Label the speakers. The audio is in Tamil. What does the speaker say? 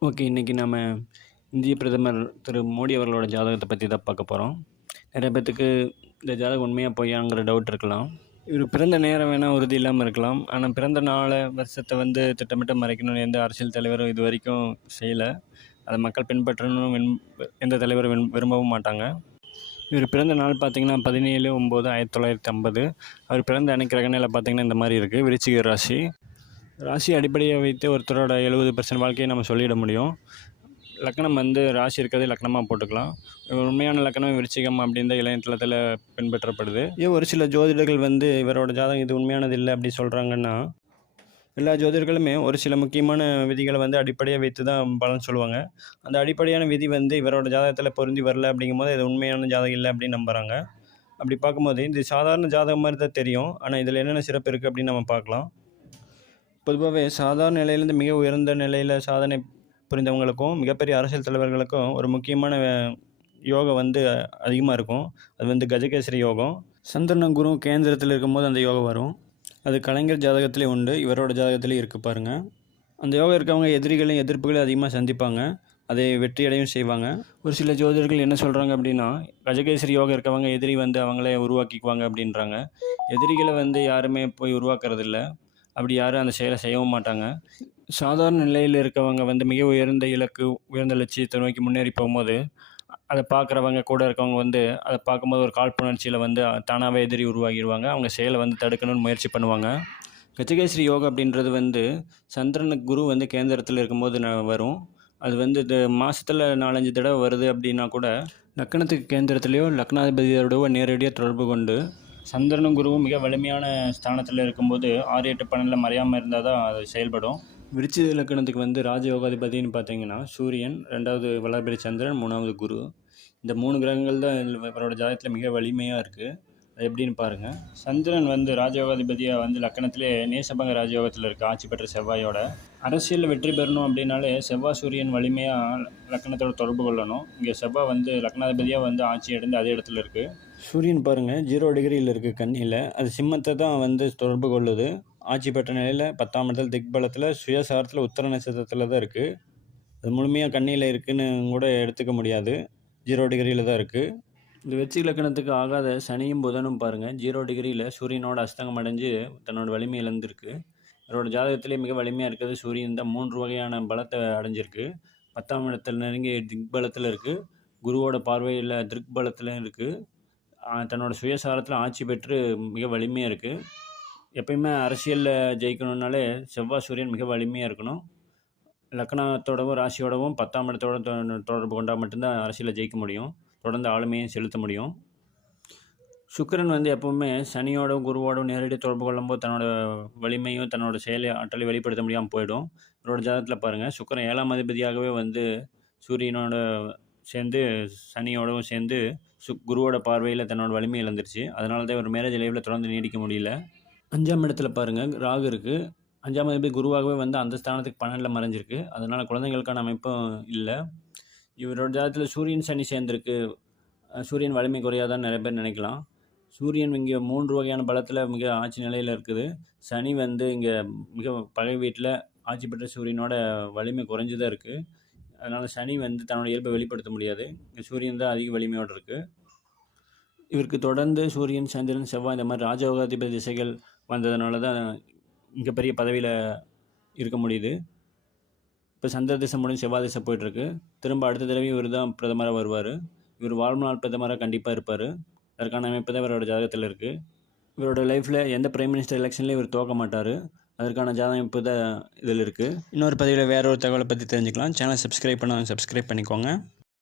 Speaker 1: ஓகே இன்றைக்கி நம்ம இந்திய பிரதமர் திரு மோடி அவர்களோட ஜாதகத்தை பற்றி தான் பார்க்க போகிறோம் நிறைய பேர்த்துக்கு இந்த ஜாதகம் உண்மையாக பொய்யாங்கிற டவுட் இருக்கலாம். இவர் பிறந்த நேரம் வேணால் உறுதி இல்லாமல் இருக்கலாம். ஆனால் பிறந்த நாளை வருஷத்தை வந்து திட்டமிட்டு மறைக்கணும்னு எந்த அரசியல் தலைவரும் இது வரைக்கும் செய்யலை. அதை மக்கள் பின்பற்றணும் எந்த தலைவரும் வின்- விரும்பவும் மாட்டாங்க. இவர் பிறந்த நாள் பார்த்தீங்கன்னா பதினேழு ஒம்பது ஆயிரத்தி தொள்ளாயிரத்தி ஐம்பது. அவர் பிறந்த அன்னைக்கு கிரகநிலை பார்த்திங்கன்னா இந்த மாதிரி இருக்குது விருச்சிக ராசி. ராசி அடிப்படையை வைத்து ஒருத்தரோட எழுபது பர்சன்ட் வாழ்க்கையை நம்ம சொல்லிட முடியும். லக்னம் வந்து ராசி இருக்கிறது லக்னமாக போட்டுக்கலாம். உண்மையான லக்னம் விருச்சிகம் அப்படின்ற இளையத்தளத்தில் பின்பற்றப்படுது. ஏன் ஒரு சில ஜோதிடர்கள் வந்து இவரோட ஜாதகம் இது உண்மையானது இல்லை அப்படி சொல்கிறாங்கன்னா எல்லா ஜோதிடர்களுமே ஒரு சில முக்கியமான விதிகளை வந்து அடிப்படையாக வைத்து தான் பலன் சொல்லுவாங்க. அந்த அடிப்படையான விதி வந்து இவரோட ஜாதகத்தில் பொருந்தி வரல அப்படிங்கும்போது இது உண்மையான ஜாதகம் இல்லை அப்படின்னு நம்புகிறாங்க அப்படி பார்க்கும்போது இது சாதாரண ஜாதகம் மாதிரி தான் தெரியும். ஆனால் இதில் என்னென்ன சிறப்பு இருக்குது அப்படின்னு நம்ம பார்க்கலாம். பொதுவாகவே சாதாரண நிலையிலேருந்து மிக உயர்ந்த நிலையில் சாதனை புரிந்தவங்களுக்கும் மிகப்பெரிய அரசியல் தலைவர்களுக்கும் ஒரு முக்கியமான யோகம் வந்து அதிகமாக இருக்கும். அது வந்து கஜகேசரி யோகம். சந்திரன் குரு கேந்திரத்தில் இருக்கும்போது அந்த யோகம் வரும். அது கலைஞர் ஜாதகத்திலே உண்டு. இவரோட ஜாதகத்திலே இருக்குது பாருங்கள் அந்த யோகம் இருக்கவங்க எதிரிகளையும் எதிர்ப்புகளையும் அதிகமாக சந்திப்பாங்க. அதை வெற்றியடையும் செய்வாங்க. ஒரு சில ஜோதிடர்கள் என்ன சொல்கிறாங்க அப்படின்னா கஜகேசரி யோகம் இருக்கவங்க எதிரி வந்து அவங்களே உருவாக்கிக்குவாங்க அப்படின்றாங்க. எதிரிகளை வந்து யாருமே போய் உருவாக்குறதில்ல. அப்படி யாரும் அந்த செயலை செய்யவும் மாட்டாங்க. சாதாரண நிலையில் இருக்கவங்க வந்து மிக உயர்ந்த இலக்கு உயர்ந்த லட்சியத்தை நோக்கி முன்னேறி போகும்போது அதை பார்க்குறவங்க கூட இருக்கவங்க வந்து அதை பார்க்கும்போது ஒரு காழ்ப்புணர்ச்சியில் வந்து தானாகவே எதிரி உருவாகிடுவாங்க. அவங்க செயலை வந்து தடுக்கணும்னு முயற்சி பண்ணுவாங்க. கஜகேஸ்வரி யோகா அப்படின்றது வந்து சந்திரனுக்கு குரு வந்து கேந்திரத்தில் இருக்கும்போது ந- வரும். அது வந்து இது மாதத்தில் நாலஞ்சு தடவை வருது அப்படின்னா கூட லக்னத்துக்கு கேந்திரத்துலேயோ லக்னாதிபதியோடவோ நேரடியாக தொடர்பு கொண்டு சந்திரனும் குருவும் மிக வலிமையான ஸ்தானத்தில் இருக்கும்போது ஆறு எட்டு பன்னெண்டில் மறையாமல் இருந்தால் தான் அது செயல்படும். விருச்சிக இலக்கணத்துக்கு வந்து ராஜயோகாதிபதினு பார்த்தீங்கன்னா சூரியன் ரெண்டாவது வளர்பிறை சந்திரன் மூணாவது குரு. இந்த மூணு கிரகங்கள் தான் இவரோட ஜாதகத்தில் மிக வலிமையாக இருக்குது எப்படின்னு பாருங்கள் சந்திரன் வந்து ராஜயோகாதிபதியாக வந்து லக்கணத்திலே நேசபங்க ராஜயோகத்தில் இருக்குது ஆட்சி பெற்ற செவ்வாயோட. அரசியலில் வெற்றி பெறணும் அப்படின்னாலே செவ்வாய் சூரியன் வலிமையாக லக்கணத்தோட தொடர்பு கொள்ளணும். இங்கே செவ்வாய் வந்து லக்னாதிபதியாக வந்து ஆட்சி அடைந்து அதே இடத்துல இருக்குது சூரியன் பாருங்கள் ஜீரோ டிகிரியில் இருக்குது கண்ணியில் அது சிம்மத்தை தான் வந்து தொடர்பு கொள்ளுது. ஆட்சி பெற்ற நிலையில் பத்தாம் இடத்துல திக்பலத்தில் சுயசாரத்தில் உத்தர நட்சத்திரத்தில் தான் இருக்குது அது முழுமையாக கண்ணியில் இருக்குன்னு கூட எடுத்துக்க முடியாது. ஜீரோ டிகிரியில் தான் இருக்குது இந்த வெற்றி இலக்கணத்துக்கு ஆகாத சனியும் புதனும் பாருங்கள் ஜீரோ டிகிரியில் சூரியனோட அஸ்தங்கம் அடைஞ்சு தன்னோட வலிமை இழந்திருக்கு. இவரோட ஜாதகத்திலே மிக வலிமையாக இருக்கிறது சூரியன் தான். மூன்று வகையான பலத்தை அடைஞ்சிருக்கு. பத்தாம் இடத்துல நெருங்கி திக்பலத்தில் இருக்குது குருவோட பார்வையில் திருக்பலத்திலும் இருக்குது தன்னோட சுயசாரத்தில் ஆட்சி பெற்று மிக வலிமையாக இருக்குது எப்பயுமே அரசியலில் ஜெயிக்கணுன்னாலே செவ்வாய் சூரியன் மிக வலிமையாக இருக்கணும். லக்னத்தோடவும் ராசியோடவும் பத்தாம் இடத்தோட தொடர்பு கொண்டால் மட்டும்தான் அரசியலில் ஜெயிக்க முடியும். தொடர்ந்து ஆளுமையும் செலுத்த முடியும். சுக்கிரன் வந்து எப்பவுமே சனியோடும் குருவோடும் நேரடி தொடர்பு கொள்ளும்போது தன்னோட வலிமையும் தன்னோட செயலை ஆற்றலை வெளிப்படுத்த முடியாமல் போயிடும். இவரோட ஜாதகத்தில் பாருங்கள் சுக்கிரன் ஏழாம் அதிபதியாகவே வந்து சூரியனோட சேர்ந்து சனியோடவும் சேர்ந்து சு குருவோட பார்வையில் தன்னோட வலிமை இழந்துருச்சு. அதனால தான் இவர் மேரேஜ் லைஃப்பில் தொடர்ந்து நீடிக்க முடியல. அஞ்சாம் இடத்துல பாருங்கள் ராகு இருக்குது அஞ்சாம் அதிபதி குருவாகவே வந்து அந்த ஸ்தானத்துக்கு பன்னெண்டில் மறைஞ்சிருக்கு. அதனால் குழந்தைங்களுக்கான அமைப்பும் இல்லை. இவரோட ஜாதத்தில் சூரியன் சனி சேர்ந்துருக்கு. சூரியன் வலிமை குறையாதான்னு நிறைய பேர் நினைக்கலாம். சூரியன் இங்கே மூன்று வகையான பலத்தில் மிக ஆட்சி நிலையில் இருக்குது. சனி வந்து இங்கே மிக பகை வீட்டில் ஆட்சி பெற்ற சூரியனோட வலிமை குறைஞ்சு தான் இருக்குது அதனால் சனி வந்து தன்னோட இயல்பை வெளிப்படுத்த முடியாது. இங்கே சூரியன் தான் அதிக வலிமையோடு இருக்குது இவருக்கு தொடர்ந்து சூரியன் சந்திரன் செவ்வாய் இந்த மாதிரி ராஜயோகாதிபதி திசைகள் வந்ததுனால தான் இங்கே பெரிய பதவியில் இருக்க முடியுது. இப்போ சந்திர திசை முடிஞ்சு செவ்வாய் திசை போயிட்டுருக்கு. திரும்ப அடுத்த தடவை இவர் தான் பிரதமராக வருவார். இவர் வாழ்நாள் பிரதமராக கண்டிப்பாக இருப்பார். அதற்கான அமைப்பு தான் இவரோட ஜாதகத்தில் இருக்குது இவரோட லைஃப்பில் எந்த பிரைம் மினிஸ்டர் எலெக்ஷன்லையும் இவர் தோக்க மாட்டார். அதற்கான ஜாதகம் அமைப்பு தான் இதில் இருக்குது இன்னொரு பதிவில் வேற ஒரு தகவலை பற்றி தெரிஞ்சுக்கலாம். சேனல் சப்ஸ்கிரைப் பண்ணால் சப்ஸ்கிரைப் பண்ணிக்கோங்க.